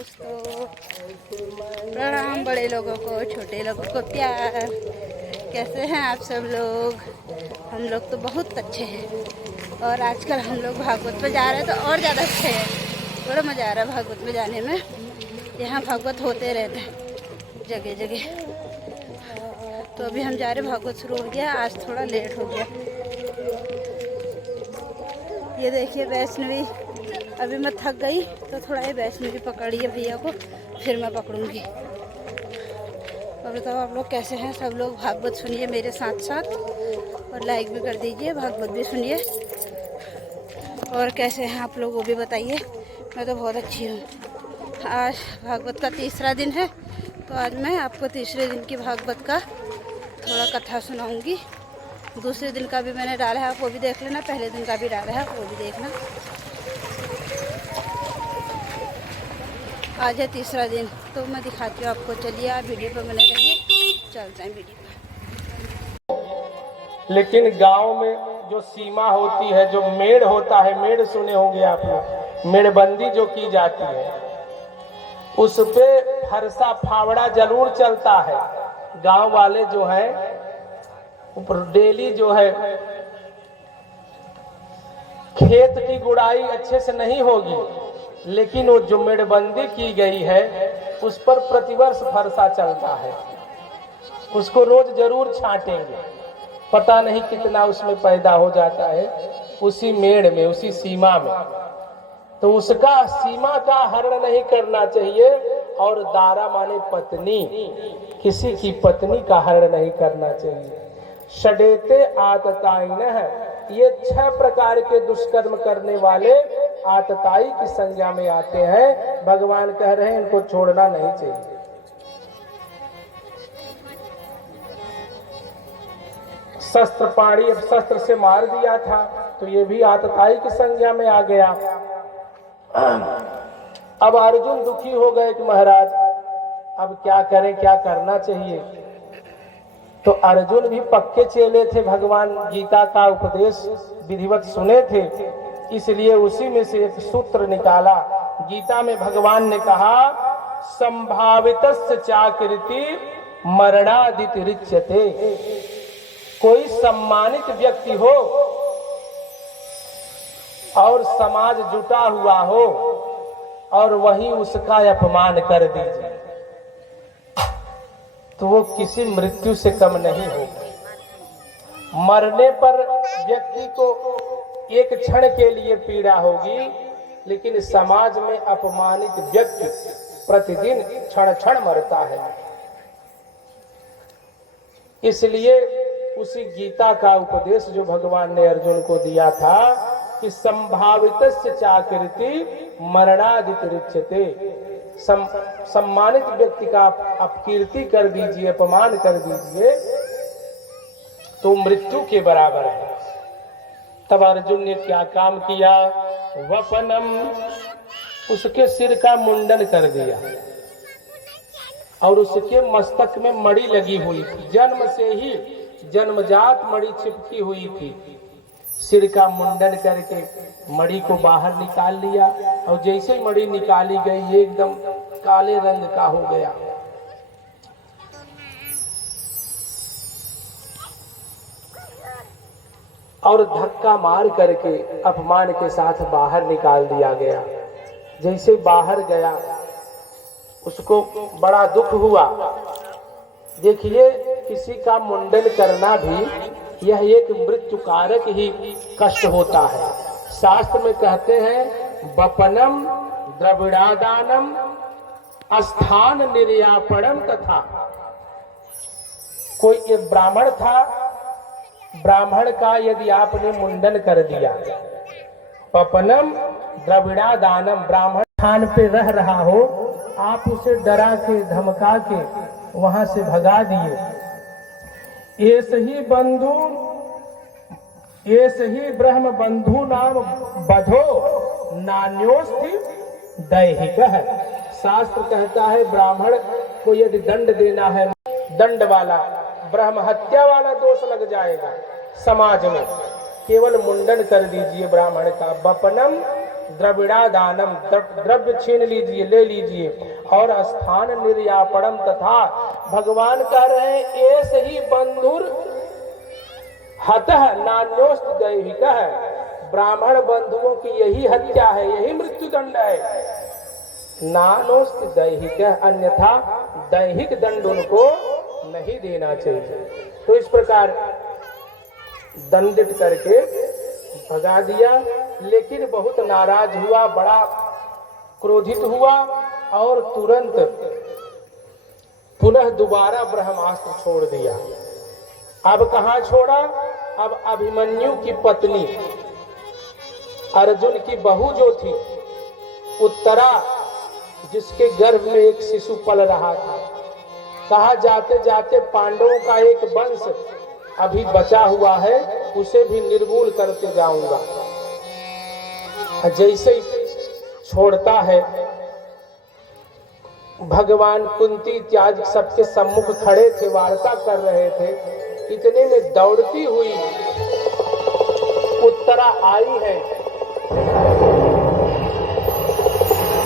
दोस्तों, प्रणाम बड़े लोगों को, छोटे लोगों को प्यार। कैसे हैं आप सब लोग? हम लोग तो बहुत अच्छे हैं और आजकल हम लोग भागवत में जा रहे हैं तो और ज़्यादा अच्छे हैं। बड़ा मज़ा आ रहा है भागवत में जाने में। यहाँ भागवत होते रहते हैं जगह जगह। तो अभी हम जा रहे हैं, भागवत शुरू हो गया, आज थोड़ा लेट हो गया। ये देखिए वैष्णवी, अभी मैं थक गई तो थोड़ा ये वैष्णवी पकड़ी है भैया को, फिर मैं पकड़ूंगी। और बताओ आप लोग कैसे हैं? सब लोग भागवत सुनिए मेरे साथ साथ और लाइक भी कर दीजिए, भागवत भी सुनिए। और कैसे हैं आप लोग वो भी बताइए। मैं तो बहुत अच्छी हूँ। आज भागवत का तीसरा दिन है, तो आज मैं आपको तीसरे दिन की भागवत का थोड़ा कथा सुनाऊंगी। दूसरे दिन का भी मैंने डाला है, आप वो भी देख लेना। पहले दिन का भी डाला है, वो भी देखना। आज है तीसरा दिन, तो मैं दिखाती हूँ आपको। चलिए आप वीडियो पर बने रहिए, चलते हैं वीडियो पर। लेकिन गांव में जो सीमा होती है, जो मेड़ होता है, मेड़ सुने होंगे आप लोग, मेड़बंदी जो की जाती है, उस पे फरसा फावड़ा जरूर चलता है। गांव वाले जो है ऊपर डेली जो है, खेत की गुड़ाई अच्छे से नहीं होगी, लेकिन वो जो मेड़बंदी की गई है उस पर प्रतिवर्ष फरसा चलता है। उसको रोज जरूर छांटेंगे, पता नहीं कितना उसमें पैदा हो जाता है उसी मेड़ में, उसी सीमा में। तो उसका सीमा का हरण नहीं करना चाहिए। और दारा माने पत्नी, किसी की पत्नी का हरण नहीं करना चाहिए। षडेते आततायिन है, ये 6 प्रकार के दुष्कर्म करने वाले आतताई की संज्ञा में आते हैं। भगवान कह रहे हैं इनको छोड़ना नहीं चाहिए। शस्त्र पाणी, अब शस्त्र से मार दिया था तो ये भी आतताई की संज्ञा में आ गया। अब अर्जुन दुखी हो गए कि महाराज अब क्या करें, क्या करना चाहिए। तो अर्जुन भी पक्के चेले थे, भगवान गीता का उपदेश विधिवत सुने थे, इसलिए उसी में से एक सूत्र निकाला। गीता में भगवान ने कहा, संभावितस्य चाकृति मरणादिति रिच्यते। कोई सम्मानित व्यक्ति हो और समाज जुटा हुआ हो और वही उसका अपमान कर दीजिए तो वो किसी मृत्यु से कम नहीं होगा। मरने पर व्यक्ति को एक क्षण के लिए पीड़ा होगी, लेकिन समाज में अपमानित व्यक्ति प्रतिदिन क्षण क्षण मरता है। इसलिए उसी गीता का उपदेश जो भगवान ने अर्जुन को दिया था कि संभावितस्य चाकृति मरणादिति रिच्यते। सम्मानित व्यक्ति का अपकीर्ति कर दीजिए, अपमान कर दीजिए तो मृत्यु के बराबर है। तब अर्जुन ने क्या काम किया? वपनम, उसके सिर का मुंडन कर दिया और उसके मस्तक में मणि लगी हुई थी। जन्म से ही जन्मजात मणि चिपकी हुई थी। सिर का मुंडन करके मणि को बाहर निकाल लिया और जैसे ही मणि निकाली गई ये एकदम काले रंग का हो गया। और धक्का मार करके अपमान के साथ बाहर निकाल दिया गया। जैसे बाहर गया उसको बड़ा दुख हुआ। देखिए, किसी का मुंडन करना भी यह एक मृत्यु कारक ही कष्ट होता है। शास्त्र में कहते हैं, वपनम द्रविड़ादानम स्थान निर्यापणम तथा। कोई एक ब्राह्मण था, ब्राह्मण का यदि आपने मुंडन कर दिया, वपनम द्रविड़ादानम, ब्राह्मण स्थान पे रह रहा हो, आप उसे डरा के धमका के वहां से भगा दिए। ऐसे ही बंधु, ऐसे ही ब्रह्म बंधु नाम बधो नान्योस्ति दैहिकः। शास्त्र कहता है ब्राह्मण को यदि दंड देना है, दंड वाला, ब्रह्म हत्या वाला दोष लग जाएगा समाज में। केवल मुंडन कर दीजिए ब्राह्मण का। वपनम द्रविड़ा दानम, द्रव्य छीन लीजिए, ले लीजिए। और स्थान निर्यापणम, तथा भगवान कह रहे हैं ऐसे ही बंधुर हतः नान्योस्त दैहिक है, ब्राह्मण बंधुओं की यही हत्या है, यही मृत्युदंड है। नानोस्त दैहिक, अन्यथा दैहिक दंड उनको नहीं देना चाहिए। तो इस प्रकार दंडित करके भगा दिया, लेकिन बहुत नाराज हुआ, बड़ा क्रोधित हुआ और तुरंत पुनः दोबारा ब्रह्मास्त्र छोड़ दिया। अब कहाँ छोड़ा? अब अभिमन्यु की पत्नी, अर्जुन की बहू जो थी उत्तरा, जिसके गर्भ में एक शिशु पल रहा था, कहा जाते जाते पांडवों का एक वंश अभी बचा हुआ है, उसे भी निर्मूल करते जाऊंगा। जैसे ही छोड़ता है, भगवान कुंती इत्यादि सबके सम्मुख खड़े थे, वार्ता कर रहे थे। इतने में दौड़ती हुई उत्तरा आई है,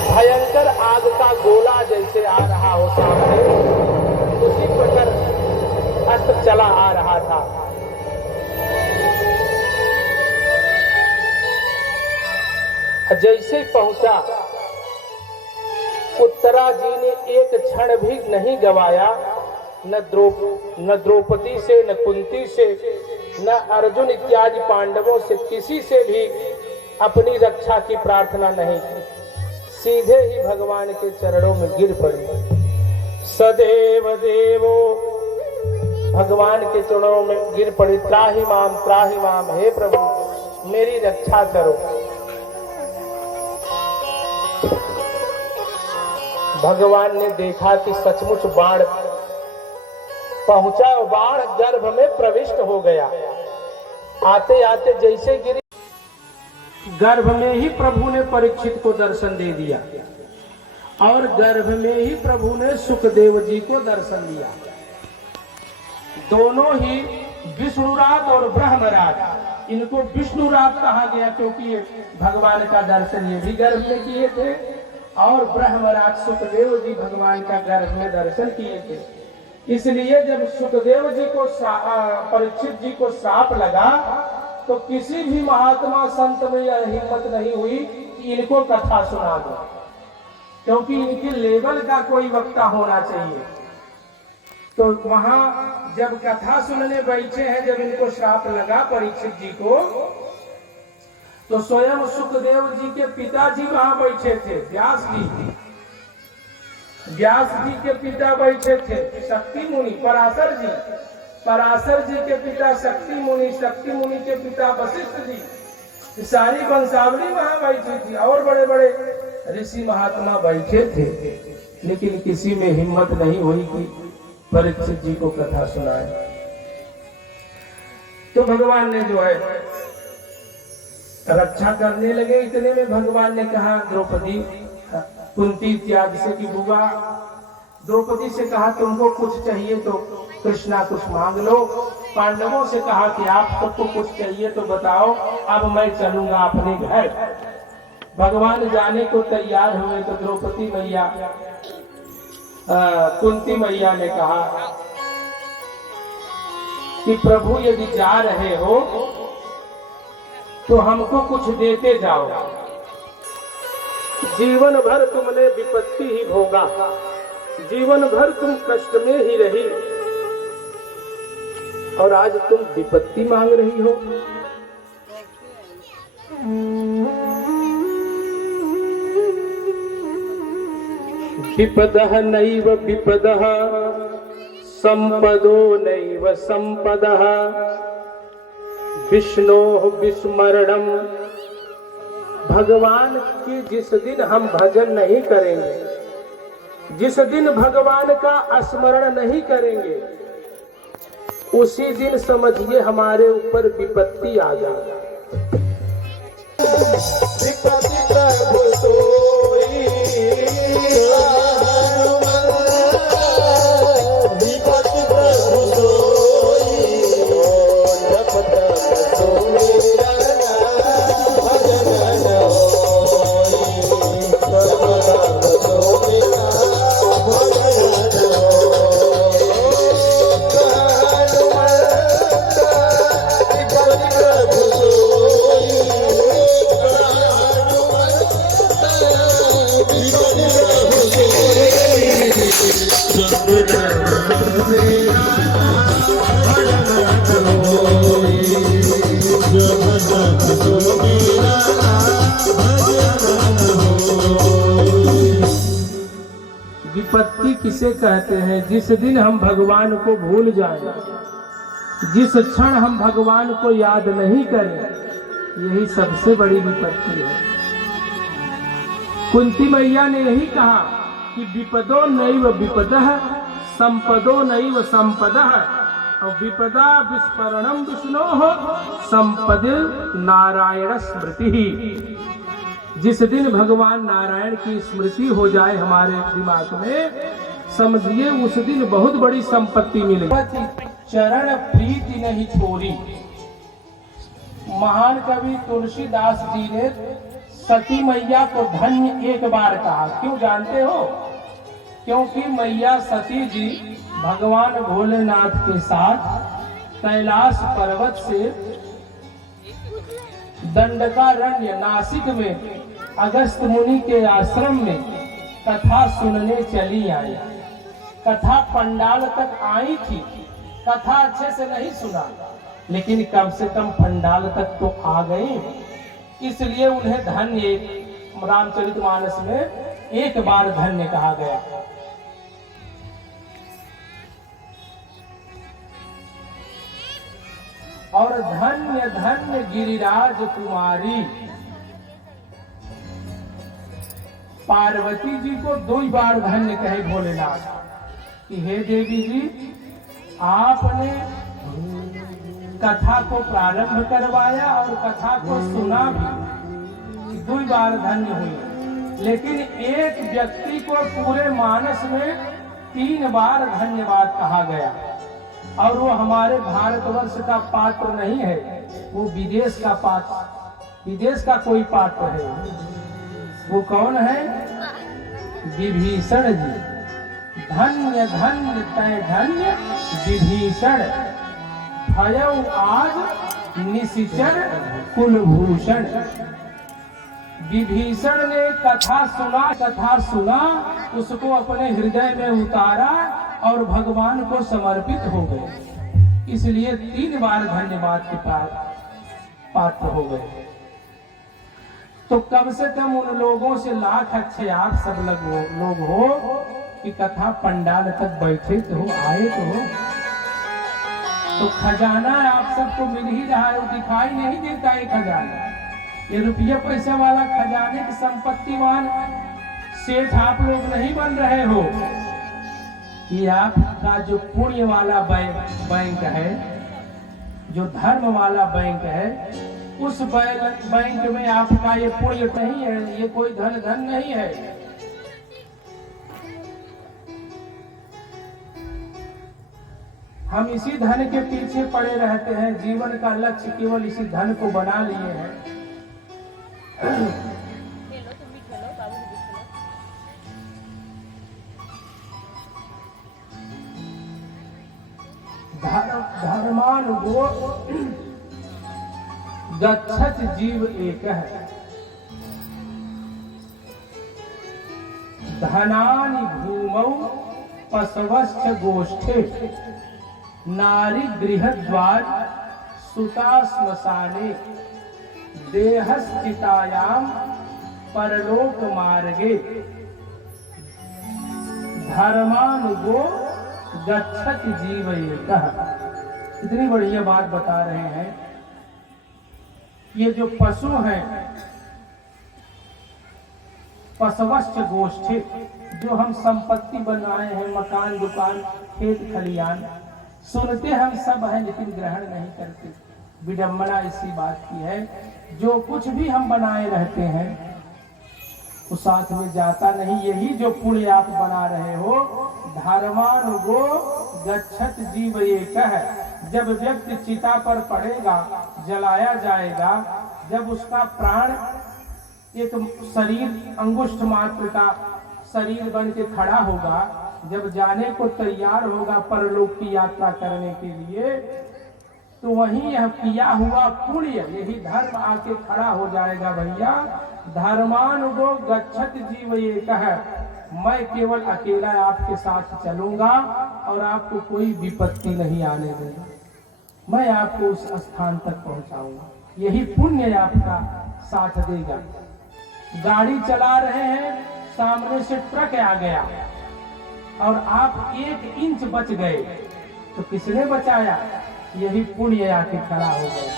भयंकर आग का गोला जैसे आ रहा हो सामने, उसी प्रकार अस्त्र चला आ रहा था। जैसे पहुंचा, उत्तरा जी ने एक क्षण भी नहीं गवाया, न द्रौपदी से, न कुंती से, न अर्जुन इत्यादि पांडवों से किसी से भी अपनी रक्षा की प्रार्थना नहीं की। सीधे ही भगवान के चरणों में गिर पड़ी। सदैव देवो, भगवान के चरणों में गिर पड़ी। त्राहि माम, हे प्रभु मेरी रक्षा करो। भगवान ने देखा कि सचमुच बाण पहुंचा, बाण गर्भ में प्रविष्ट हो गया। आते आते जैसे गिरी, गर्भ में ही प्रभु ने परीक्षित को दर्शन दे दिया, और गर्भ में ही प्रभु ने सुखदेव जी को दर्शन दिया। दोनों ही विष्णुराज और ब्रह्मराज, इनको विष्णुराज कहा गया क्योंकि ये भगवान का दर्शन ये भी गर्भ में किए थे, और ब्रह्मराज सुखदेव जी भगवान का गर्भ में दर्शन किए थे। इसलिए जब सुखदेव जी को परीक्षित जी को श्राप लगा, तो किसी भी महात्मा संत में यह हिम्मत नहीं हुई कि इनको कथा सुना दो, क्योंकि इनके लेवल का कोई वक्ता होना चाहिए। तो वहां जब कथा सुनने बैठे हैं, जब इनको श्राप लगा परीक्षित जी को, तो स्वयं सुखदेव जी के पिताजी वहां बैठे थे, व्यास जी के पिता बैठे थे, शक्ति मुनि पराशर जी के पिता शक्ति मुनि के पिता वशिष्ठ जी, सारी वंशावली वहां बैठी थी, और बड़े बड़े ऋषि महात्मा बैठे थे। लेकिन किसी में हिम्मत नहीं हुई कि परीक्षित जी को कथा सुनाए। तो भगवान ने जो है रक्षा करने लगे। इतने में भगवान ने कहा द्रौपदी, कुंती इत्यादि से कि बुआ, द्रौपदी से कहा तुमको कुछ चाहिए तो कृष्णा कुछ मांग लो। पांडवों से कहा कि आप सबको कुछ चाहिए तो बताओ, अब मैं चलूंगा अपने घर। भगवान जाने को तैयार हुए तो द्रौपदी मैया, कुंती मैया ने कहा कि प्रभु यदि जा रहे हो तो हमको कुछ देते जाओ। जीवन भर तुमने विपत्ति ही भोगा, जीवन भर तुम कष्ट में ही रही, और आज तुम विपत्ति मांग रही हो। विपदः नैव विपदः, संपदो नैव संपदः, विष्णोः विस्मरणम्। भगवान की जिस दिन हम भजन नहीं करेंगे, जिस दिन भगवान का स्मरण नहीं करेंगे, उसी दिन समझिए हमारे ऊपर विपत्ति आ जाएगा। विपत्ति प्रभु सोई, विपत्ति प्रभु सोई, जप तप सो मेरा भजन हो। विपत्ति किसे कहते हैं? जिस दिन हम भगवान को भूल जाएं, जिस क्षण हम भगवान को याद नहीं करें, यही सबसे बड़ी विपत्ति है। कुंती मैया ने यही कहा कि विपदो नैव विपदः संपदो नैव संपदः और विपदा विस्मरणम विष्णोः संपद नारायण स्मृति। जिस दिन भगवान नारायण की स्मृति हो जाए हमारे दिमाग में, समझिए उस दिन बहुत बड़ी संपत्ति मिलेगी। चरण प्रीति नहीं थोरी। महान कवि तुलसीदास जी ने सती मैया को धन्य एक बार कहा। क्यों जानते हो? क्योंकि मैया सती जी भगवान भोलेनाथ के साथ कैलाश पर्वत से दंडकारण्य नासिक में अगस्त मुनि के आश्रम में कथा सुनने चली आई। कथा पंडाल तक आई थी, कथा अच्छे से नहीं सुना, लेकिन कम से कम पंडाल तक तो आ गई। इसलिए उन्हें धन्य रामचरितमानस में एक बार धन्य कहा गया। और धन्य धन्य गिरिराज कुमारी। पार्वती जी को 2 बार धन्य कहे भोलेनाथ कि हे देवी जी, आपने कथा को प्रारंभ करवाया और कथा को सुना भी, 2 बार धन्य हुई। लेकिन एक व्यक्ति को पूरे मानस में 3 बार धन्यवाद कहा गया, और वो हमारे भारतवर्ष का पात्र नहीं है, वो विदेश का पात्र, विदेश का कोई पात्र है। वो कौन है? विभीषण जी। धन्य धन्य तय धन्य विभीषण, भयउ आज निशिचर कुलभूषण। विभीषण ने कथा सुना, उसको अपने हृदय में उतारा और भगवान को समर्पित हो गए। इसलिए 3 बार धन्यवाद के पात्र हो गए। तो कम से कम उन लोगों से लाख अच्छे आप सब लोग हो कि कथा पंडाल तक बैठे तो हो, आए तो हो। तो खजाना आप सबको मिल ही रहा है, वो दिखाई नहीं देता है खजाना। ये रुपया पैसा वाला खजाने की संपत्तिवान सेठ आप लोग नहीं बन रहे हो। ये आपका जो पुण्य वाला बैंक है, जो धर्म वाला बैंक है, उस बैंक में आपका ये पुण्य नहीं है, ये कोई धन नहीं है। हम इसी धन के पीछे पड़े रहते हैं, जीवन का लक्ष्य केवल इसी धन को बना लिए हैं। धर्मानुगो गच्छत जीव एक है, धनानि भूमौ पशवश्च गोष्ठे, नारी गृहद्वार सुता श्मशाने, देहस्थितायाम परलोक मार्गे, धर्मानुगो गच्छत जीव एकः। इतनी बढ़िया बात बता रहे हैं। ये जो पशु हैं, पशवश्च गोष्ठी, जो हम संपत्ति बनाए हैं, मकान दुकान खेत खलियान, सुनते हम सब हैं लेकिन ग्रहण नहीं करते। विडंबना इसी बात की है, जो कुछ भी हम बनाए रहते हैं वो साथ में जाता नहीं। यही जो पुण्य आप बना रहे हो, धर्मानुगो गच्छत जीव एक है। जब व्यक्ति चिता पर पड़ेगा, जलाया जाएगा, जब उसका प्राण एक शरीर अंगुष्ठ मात्र का शरीर बन के खड़ा होगा, जब जाने को तैयार होगा परलोक की यात्रा करने के लिए, तो वहीं यह किया हुआ पुण्य, यही धर्म आके खड़ा हो जाएगा भैया, धर्मान वो गच्छत जीव ये कह, मैं केवल अकेला आपके साथ चलूंगा और आपको कोई विपत्ति नहीं आने दूंगा। मैं आपको उस स्थान तक पहुंचाऊंगा, यही पुण्य आपका साथ देगा। गाड़ी चला रहे हैं, सामने से ट्रक आ गया और आप 1 इंच बच गए, तो किसने बचाया? यही पुण्य आके खड़ा हो गया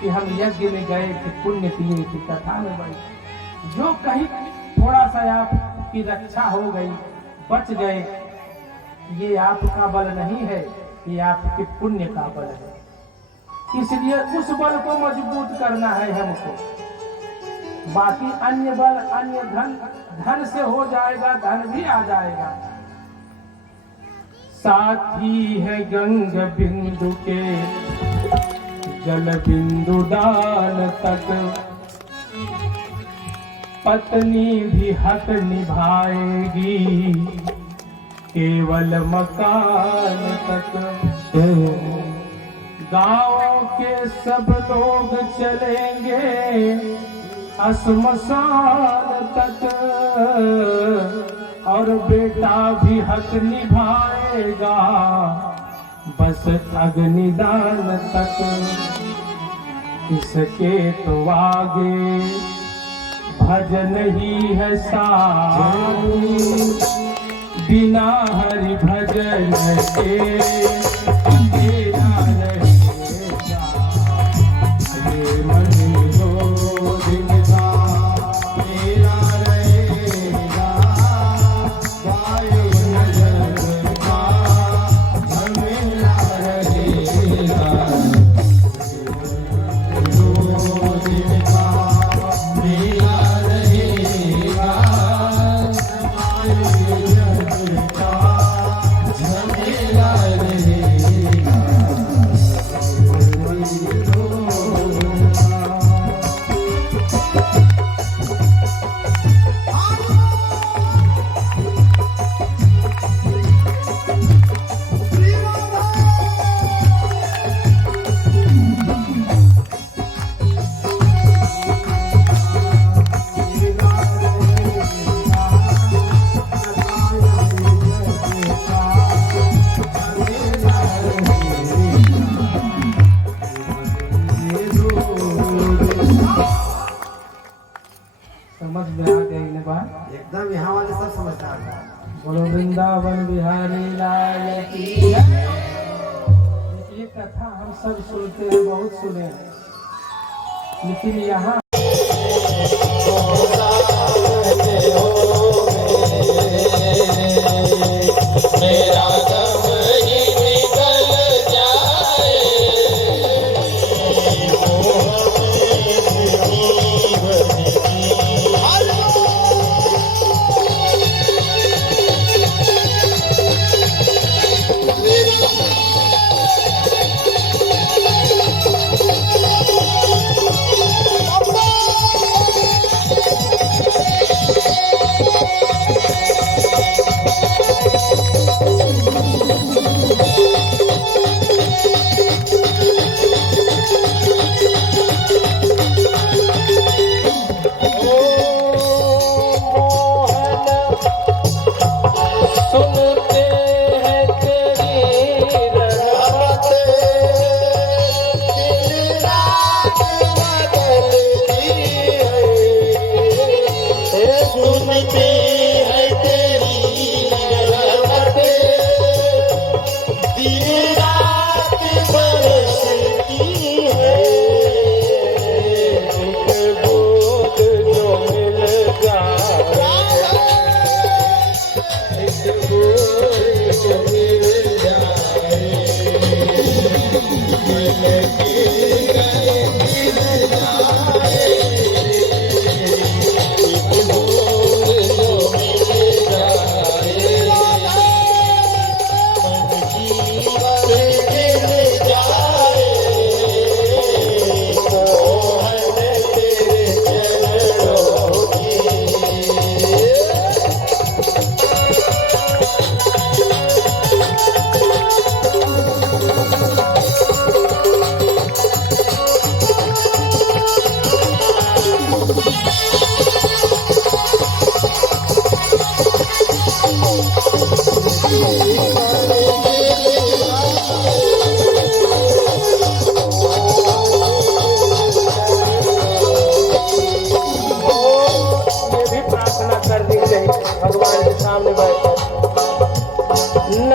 कि हम यज्ञ में गए थे, पुण्य किए थे, कथा में गए। जो कहीं थोड़ा सा आपकी रक्षा हो गई, बच गए, ये आपका बल नहीं है, ये आपके पुण्य का बल है। इसलिए उस बल को मजबूत करना है हमको। बाकी अन्य बल, अन्य धन, धन से हो जाएगा, धन भी आ जाएगा। साथी है गंग बिंदु के जल बिंदु दान तक, पत्नी भी हक निभाएगी केवल मकान तक। गाँव के सब लोग चलेंगे श्मशान तक, और बेटा भी हक निभाएगा बस अग्निदान तक। इसके तो आगे भजन ही है सारी, बिना हरि भजन के मेरा रहेगा ये मन हो दिन का, मेरा रहेगा वायु नजर का, मेरा रहेगा दो दिन का, मेरा रहेगा वायु नजर का, मेरा रहेगा। समझ में आ गई ना बात? एकदम यहाँ वाले सब समझदार हैं। बोलो वृंदावन बिहारी लाल की जय। ये कथा हम सब सुनते हैं, बहुत सुने हैं, लेकिन यहाँ Bye.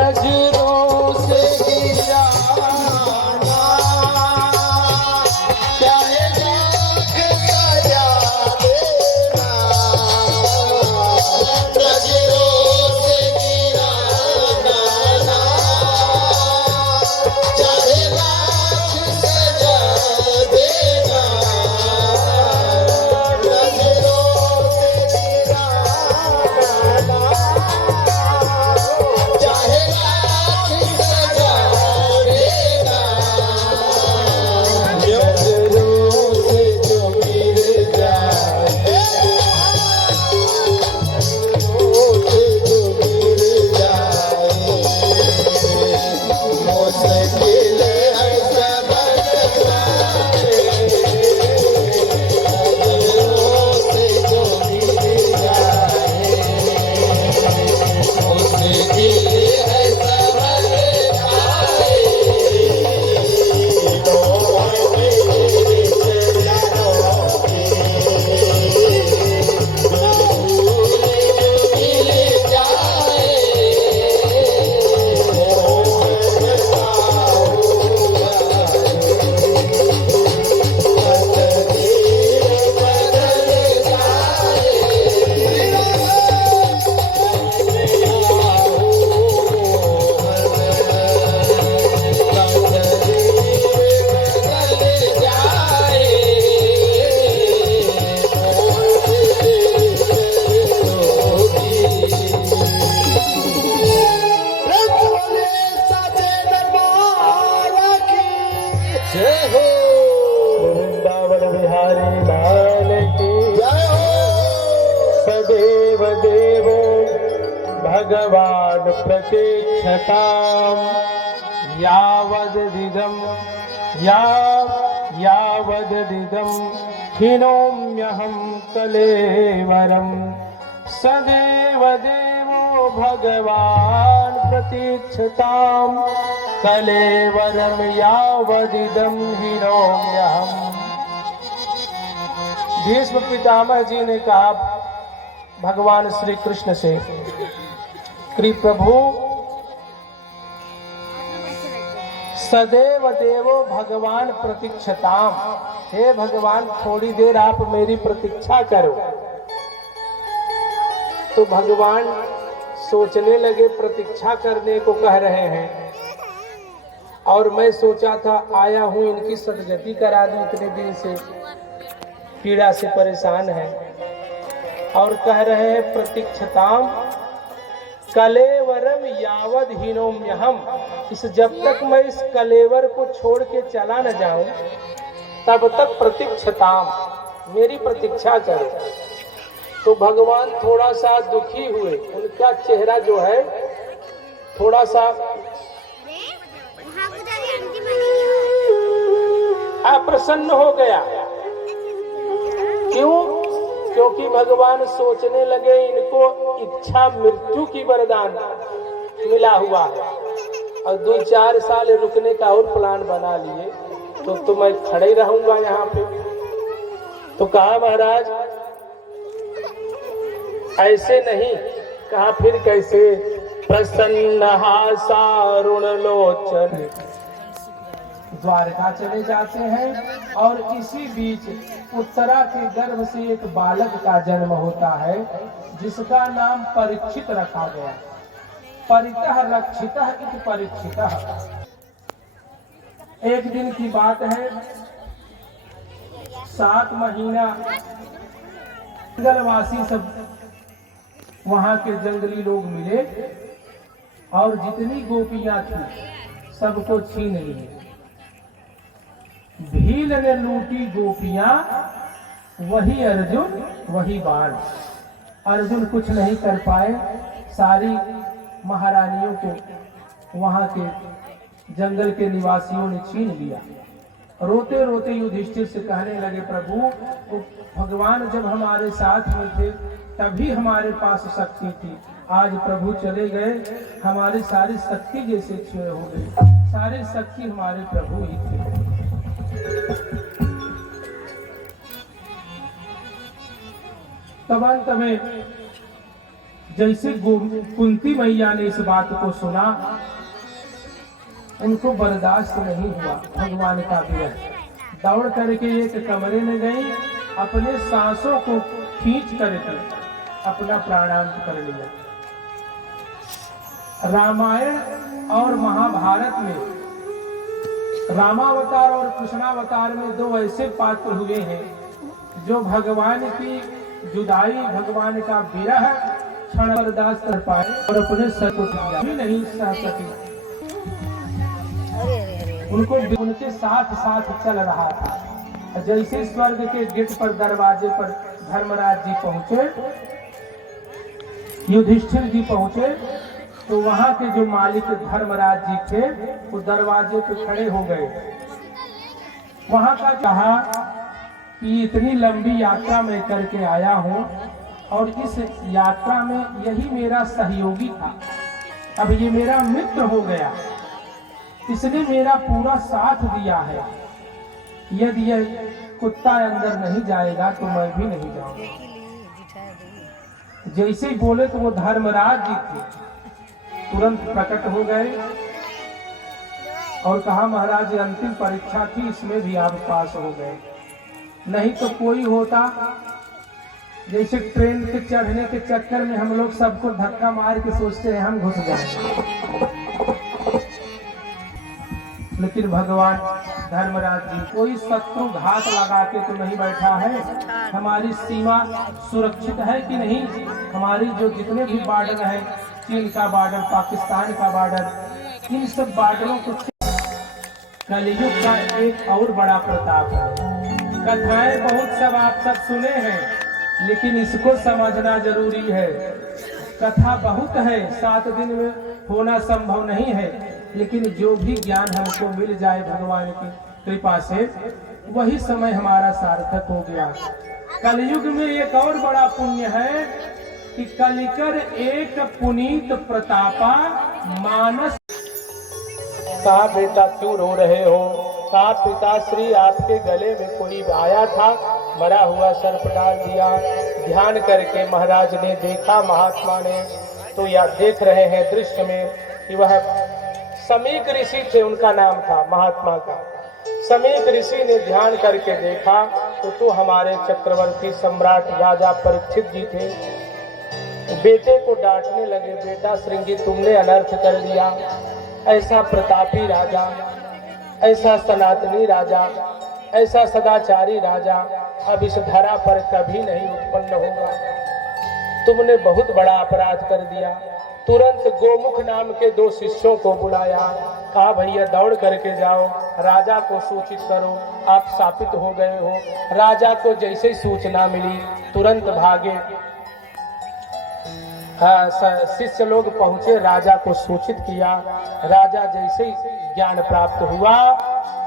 नजरों से गिराना, चाहे लाख सजा देना, नजरों से गिराना, चाहे लाख सजा देना, नजरों से गिराना, चाहे लाख सजा देना, नजरों से जो गिर जाए, नजरों से जो गिर जाए, मुश्किल है सबक पाए, नजरों से जो गिर जाए, मुश्किल है सबक पाए, जय हो वृंदावन बिहारी लाल की जय हो। सदैव देवो भगवान प्रतीक्षताम् यावदिदं यावदिदं हिनोम्यहं कलेवरं सदैव देवो भगवान प्रतीक्षताम् कलेवरम यावदिदं हिनोम्यहम्। भीष्म पितामह जी ने कहा भगवान श्री कृष्ण से कि प्रभु सदैव देवो भगवान प्रतीक्षताम, हे भगवान थोड़ी देर आप मेरी प्रतीक्षा करो। तो भगवान सोचने लगे प्रतीक्षा करने को कह रहे हैं, और मैं सोचा था आया हूं इनकी सदगति करा दूं, इतने दिन से पीड़ा से परेशान है। और कह रहे हैं प्रतीक्षताम कलेवरम यावद हीनोम्यहम, इस जब तक मैं इस कलेवर को छोड़ के चला न जाऊं तब तक प्रतीक्षताम, मेरी प्रतीक्षा करो। तो भगवान थोड़ा सा दुखी हुए, उनका चेहरा जो है थोड़ा सा अप्रसन्न हो गया। क्यों? क्योंकि भगवान सोचने लगे इनको इच्छा मृत्यु की वरदान मिला हुआ है, और 2-4 साल रुकने का और प्लान बना लिए, तो मैं खड़े ही रहूंगा यहाँ पे। तो कहा महाराज ऐसे नहीं। कहा फिर कैसे? प्रसन्न हासारुण लोचन, द्वारका चले जाते हैं और इसी बीच उत्तरा के गर्भ से एक बालक का जन्म होता है जिसका नाम परीक्षित रखा गया। परितः रक्षितः इति परीक्षितः। एक दिन की बात है, 7 महीना जंगलवासी सब वहां के जंगली लोग मिले और जितनी गोपियां थी सबको छीन लिए। भील ने लूटी गोपियां, वही अर्जुन वही बाण। अर्जुन कुछ नहीं कर पाए, सारी महारानियों को वहां के जंगल के निवासियों ने छीन लिया। रोते रोते युधिष्ठिर से कहने लगे प्रभु, भगवान जब हमारे साथ में थे तभी हमारे पास शक्ति थी, आज प्रभु चले गए, हमारी सारी शक्ति जैसे क्षय हो गई। सारी शक्ति हमारे प्रभु ही थे। तब अंत में जैसे कुंती मैया ने इस बात को सुना, उनको बर्दाश्त नहीं हुआ भगवान का विरह। दौड़ करके एक कमरे में गई, अपने सांसों को खींच करके अपना प्राणांत कर लिया। रामायण और महाभारत में रामावतार और कृष्णावतार में दो ऐसे पात्र हुए हैं जो भगवान की जुदाई, भगवान का विरह क्षण बर्दाश्त कर पाए और अपने सर को भी नहीं सह सके। उनको उनके साथ साथ चल रहा था। जैसे स्वर्ग के गेट पर, दरवाजे पर धर्मराज जी पहुंचे, युधिष्ठिर जी पहुंचे, तो वहां के जो मालिक धर्मराज जी थे वो दरवाजे पे खड़े हो गए। वहां का कहा कि इतनी लंबी यात्रा मैं करके आया हूं और इस यात्रा में यही मेरा सहयोगी था, अब ये मेरा मित्र हो गया, इसने मेरा पूरा साथ दिया है। यदि यह कुत्ता अंदर नहीं जाएगा तो मैं भी नहीं जाऊंगा। जैसे ही बोले तो वो धर्मराज जी थे तुरंत प्रकट हो गए और कहा, महाराज अंतिम परीक्षा थी, इसमें भी आप पास हो गए, नहीं तो कोई होता जैसे ट्रेन के चढ़ने के चक्कर में हम लोग सबको धक्का मार के सोचते हैं हम घुस जाएंगे, लेकिन भगवान धर्मराज जी कोई शत्रु घात लगा के तो नहीं बैठा है। हमारी सीमा सुरक्षित है कि नहीं, हमारी जो जितने भी बॉर्डर हैं, चीन का बॉर्डर, पाकिस्तान का बॉर्डर, इन सब बॉर्डरों को कलयुग का एक और बड़ा प्रताप है। कथाएं बहुत सब आप सब सुने हैं, लेकिन इसको समझना जरूरी है। कथा बहुत है, 7 दिन में होना संभव नहीं है, लेकिन जो भी ज्ञान हमको मिल जाए भगवान की कृपा से, वही समय हमारा सार्थक हो गया। कलयुग में एक और बड़ा पुण्य है कि कलिकर एक पुनीत प्रतापा मानस। कहा, बेटा क्यों रो रहे हो? कहा, पिताश्री आपके गले में कोई आया था, मरा हुआ सर्प डाल दिया। ध्यान करके महाराज ने देखा, महात्मा ने तो या देख रहे हैं दृश्य में कि वह समीक ऋषि थे, उनका नाम था महात्मा का। समीक ऋषि ने ध्यान करके देखा तो हमारे चक्रवर्ती सम्राट राजा परीक्षित जी थे। बेटे को डांटने लगे, बेटा श्रृंगी तुमने अनर्थ कर दिया, ऐसा प्रतापी राजा, ऐसा सनातनी राजा, ऐसा सदाचारी राजा अब इस धरा पर कभी नहीं उत्पन्न होगा, तुमने बहुत बड़ा अपराध कर दिया। तुरंत गोमुख नाम के 2 शिष्यों को बुलाया, कहा भैया दौड़ करके जाओ, राजा को सूचित करो आप शापित हो गए हो। राजा को जैसे ही सूचना मिली तुरंत भागे। शिष्य लोग पहुंचे, राजा को सूचित किया। राजा जैसे ही ज्ञान प्राप्त हुआ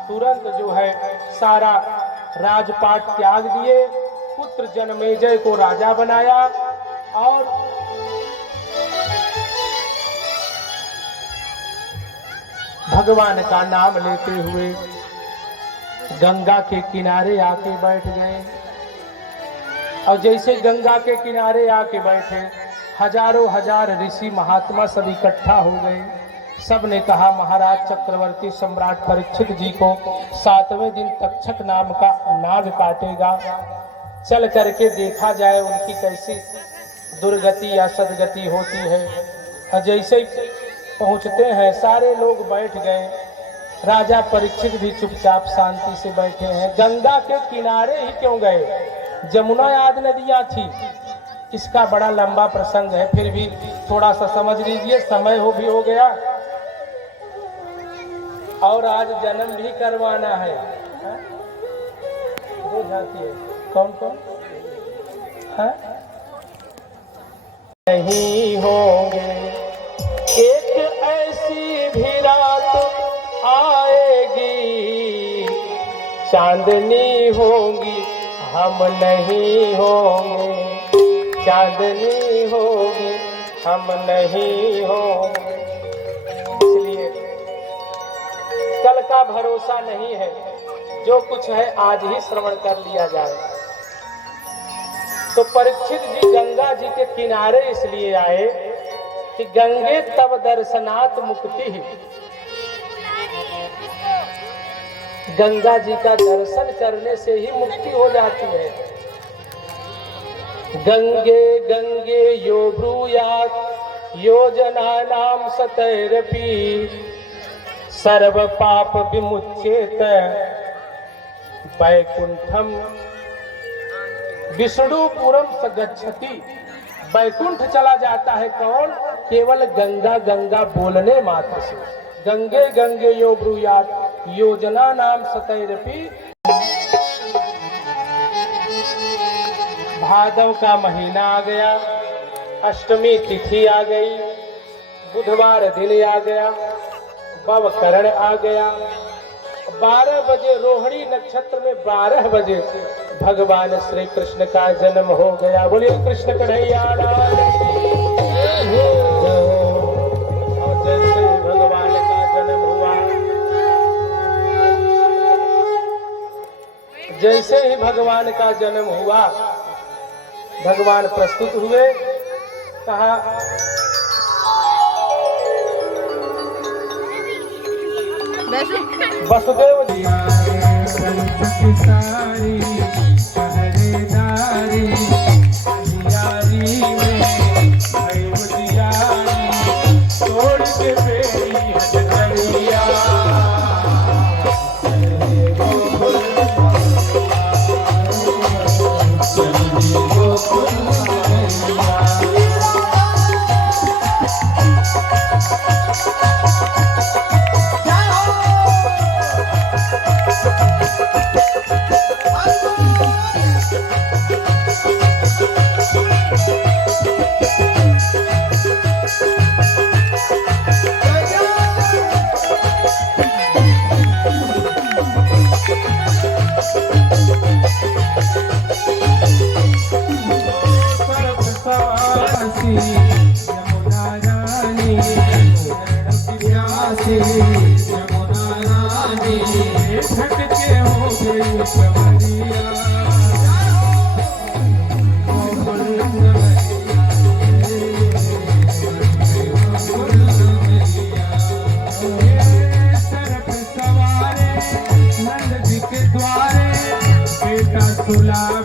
तुरंत जो है सारा राजपाट त्याग दिए, पुत्र जनमेजय को राजा बनाया और भगवान का नाम लेते हुए गंगा के किनारे आके बैठ गए। और जैसे गंगा के किनारे आके बैठे, हजारों हजार ऋषि महात्मा सब इकट्ठा हो गए। सब ने कहा, महाराज चक्रवर्ती सम्राट परीक्षित जी को 7वें दिन तक्षक नाम का नाग काटेगा, चल करके देखा जाए उनकी कैसी दुर्गति या सदगति होती है। और जैसे पहुंचते हैं सारे लोग बैठ गए, राजा परीक्षित भी चुपचाप शांति से बैठे हैं। गंगा के किनारे ही क्यों गए? जमुना आदि नदियां थी। इसका बड़ा लंबा प्रसंग है, फिर भी थोड़ा सा समझ लीजिए, समय हो गया और आज जन्म भी करवाना है। हो जाती है कौन कौन है? नहीं होंगे एक ऐसी भी रात आएगी, चांदनी होगी हम नहीं होंगे, चांदनी होगी हम नहीं होंगे। इसलिए कल का भरोसा नहीं है, जो कुछ है आज ही श्रवण कर लिया जाए। तो परीक्षित जी गंगा जी के किनारे इसलिए आए कि गंगे तब दर्शनात् मुक्ति ही, गंगा जी का दर्शन करने से ही मुक्ति हो जाती है। गंगे गंगे यो ब्रूयात् योजनानां सतैरपि सर्व पाप विमुच्येत वैकुंठम विष्णुपुरम स गच्छति। वैकुंठ चला जाता है कौन? केवल गंगा गंगा बोलने मात्र से। गंगे गंगे यो ब्रूयात् योजना नाम सतैरपि। भादव का महीना आ गया, अष्टमी तिथि आ गई, बुधवार दिन आ गया, बवकरण आ गया। 12 बजे रोहिणी नक्षत्र में 12 बजे भगवान श्री कृष्ण का जन्म हो गया। बोलिए कृष्ण कन्हैया लाल की जय। और जैसे ही भगवान का जन्म हुआ, जैसे ही भगवान का जन्म हुआ, भगवान प्रस्तुत हुए। कहा वसुदेव जी सारी पहरेदारी हरियारी में तोड़ के बेरी हजरिया।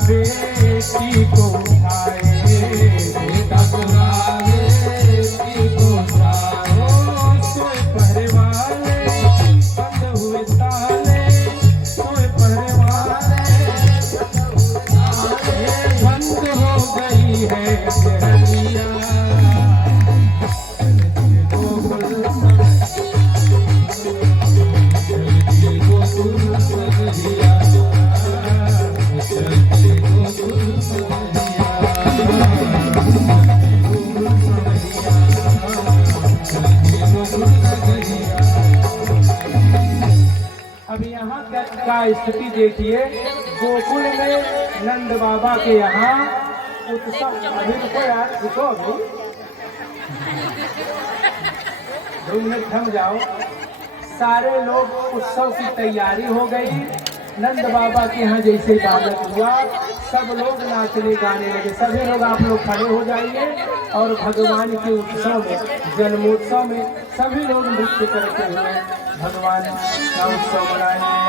बेटी को उठाए, बेटा सुलावे बेटी को उठाए। सोए पहरे वाले बंद हुए ताले, सोए पहरे वाले बंद हो गई है शहरिया। अब यहाँ का स्थिति देखिए, गोकुल में नंद बाबा के यहाँ उत्सव। अभी रुको यार, रुको अभी 2 मिनट थम जाओ। सारे लोग उत्सव की तैयारी हो गई। नंद बाबा के यहाँ जैसे बालक हुआ, सब लोग नाचने गाने लगे। सभी लोग आप लोग खड़े हो जाइए और भगवान के उत्सव में, जन्मोत्सव में सभी लोग नृत्य करते हुए भगवान का उत्सव मनाएंगे।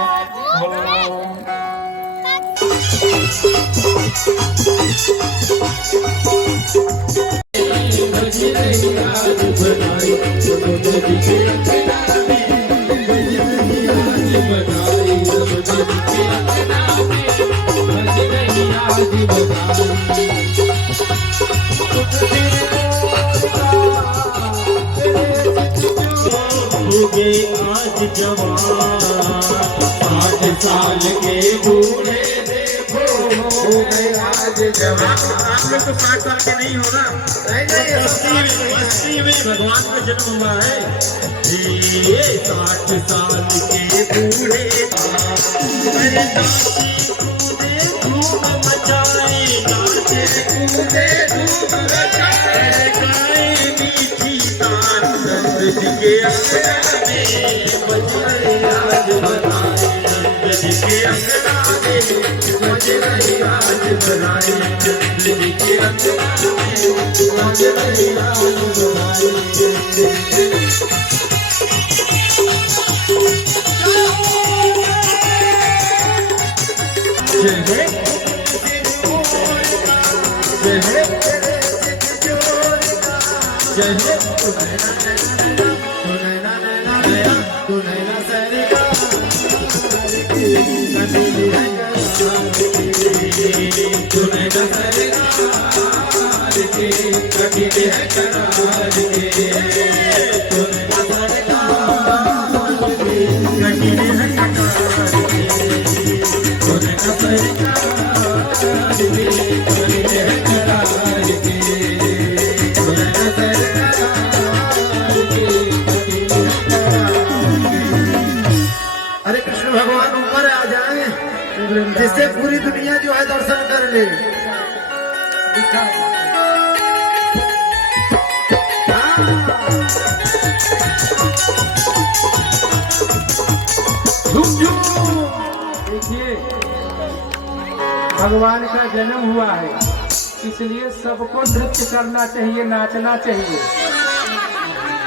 आज जवान 5 साल के बूढ़े देखो हो गए आज जवान। आप लोग तो 5 साल के नहीं हो ना, 80 में भगवान का जन्म हुआ है। ये 60 साल के बूढ़े धूम मचाए, नाचे कूदे धूम मचाए, गाए मीठी तान नंद जी के अंगना में बज रही आज बधाई। नंद जी के अंगना में बज रही आज बधाई। मेरी की रचना में आज मैया जिससे पूरी दुनिया जो है दर्शन कर ले। देखिए भगवान का जन्म हुआ है, इसलिए सबको नृत्य करना चाहिए, नाचना चाहिए।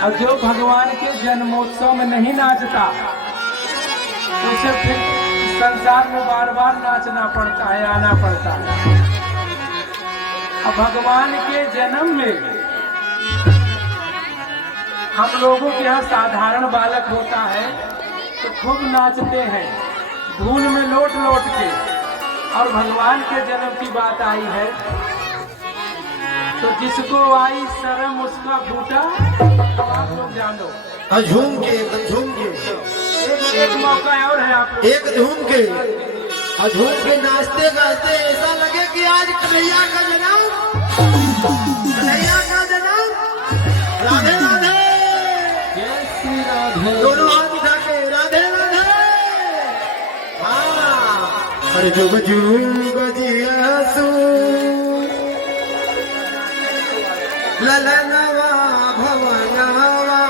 और जो भगवान के जन्मोत्सव में नहीं नाचता उसे फिर संसार में बार बार नाचना पड़ता है, आना पड़ता है। अब भगवान के जन्म में हम लोगों के यहाँ साधारण बालक होता है तो खूब नाचते हैं धूल में लौट लौट के, और भगवान के जन्म की बात आई है तो जिसको आई शर्म उसका बूटा, तो आप लोग जानो। झूम के झूम के एक मौका और है आपको, एक झूम के नाचते गाते ऐसा लगे कि आज कन्हैया का जन्म, कन्हैया का जन्म। राधे राधे, जय श्री राधे। दोनों हाथ उठा के राधे राधे। हाँ, अरे जुग जुग जियासु ललनवा भवनवा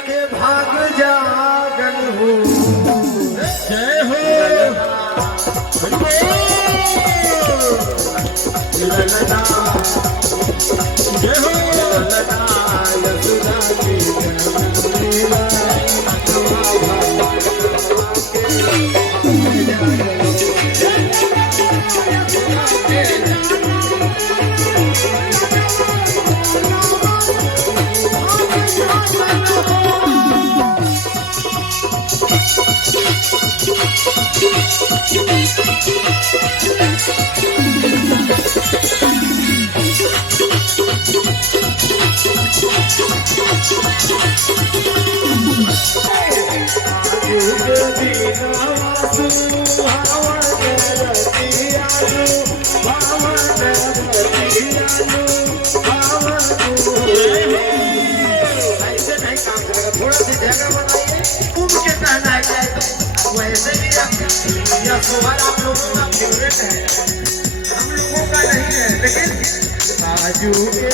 के भाग जागन हो। जय हो ललना, जय हो ललना यशोदा की जन्मलीला। थोड़ा सी जगह बताइए, घूम के कहना है क्या है? वैसे भी यह सोहर आप लोगों का फेवरेट है, हम लोगों का नहीं है, लेकिन आजू के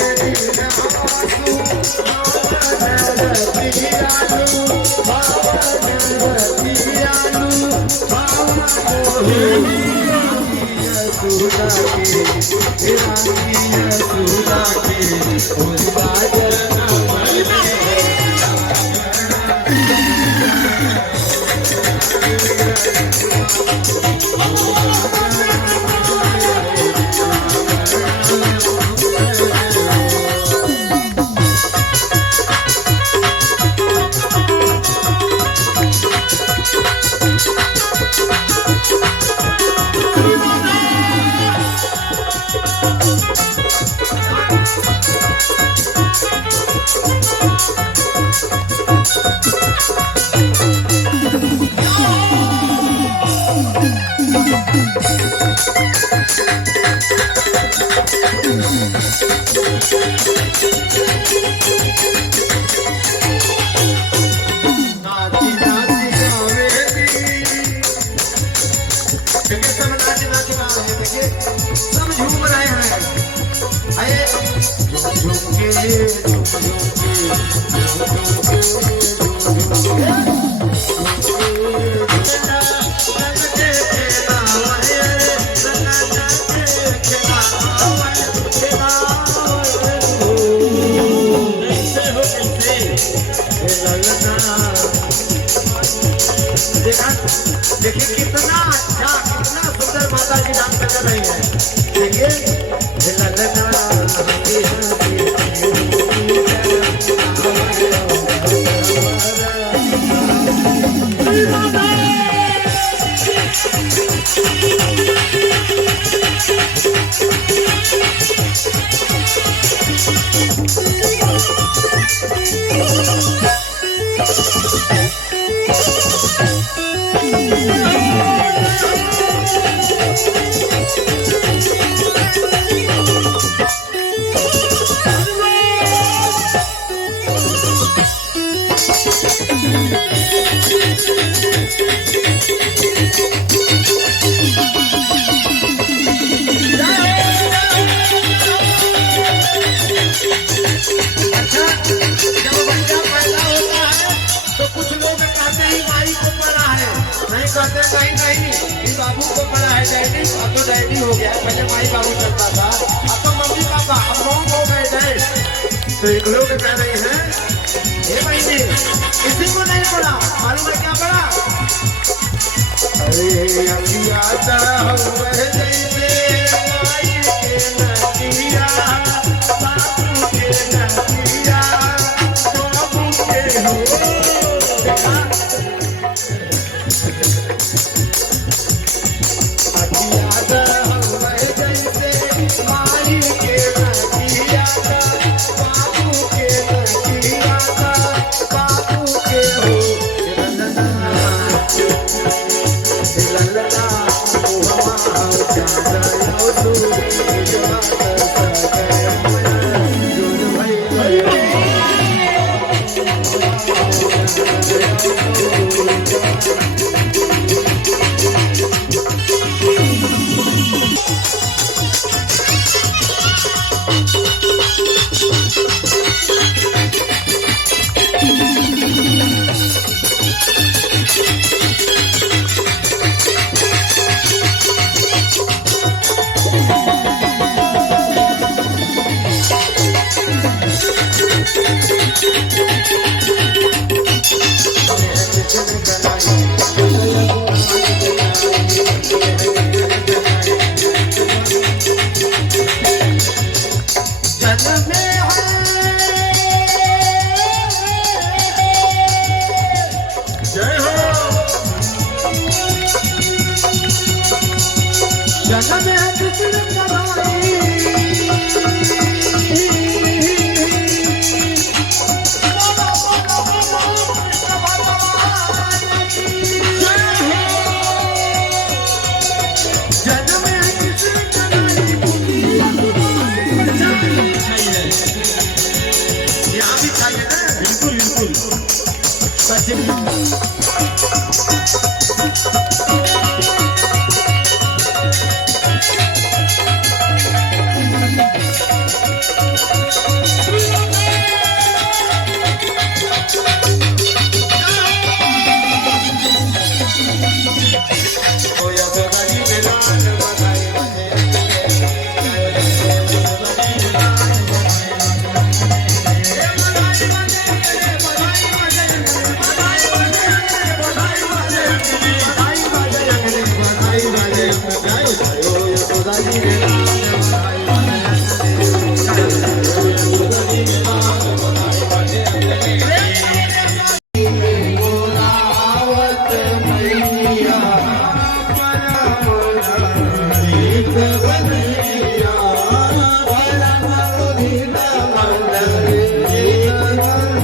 सब झूम रहे हैं, झूम के कर रही है। देखिए ललना कहते नहीं नहीं इस बाबू को पढ़ा है डैडी, अब तो डैडी हो गया, पहले माई बाबू चलता था, अब तो मम्मी पापा, अब कौन हो गए डैड। तो एक लोग कह रहे हैं ये बहनी किसी को नहीं पढ़ा, मालूम है क्या पढ़ा? अरे अभियाता हुए जैसे माई के नदिया, बाबू के नदिया, बाबू के हो जन्म में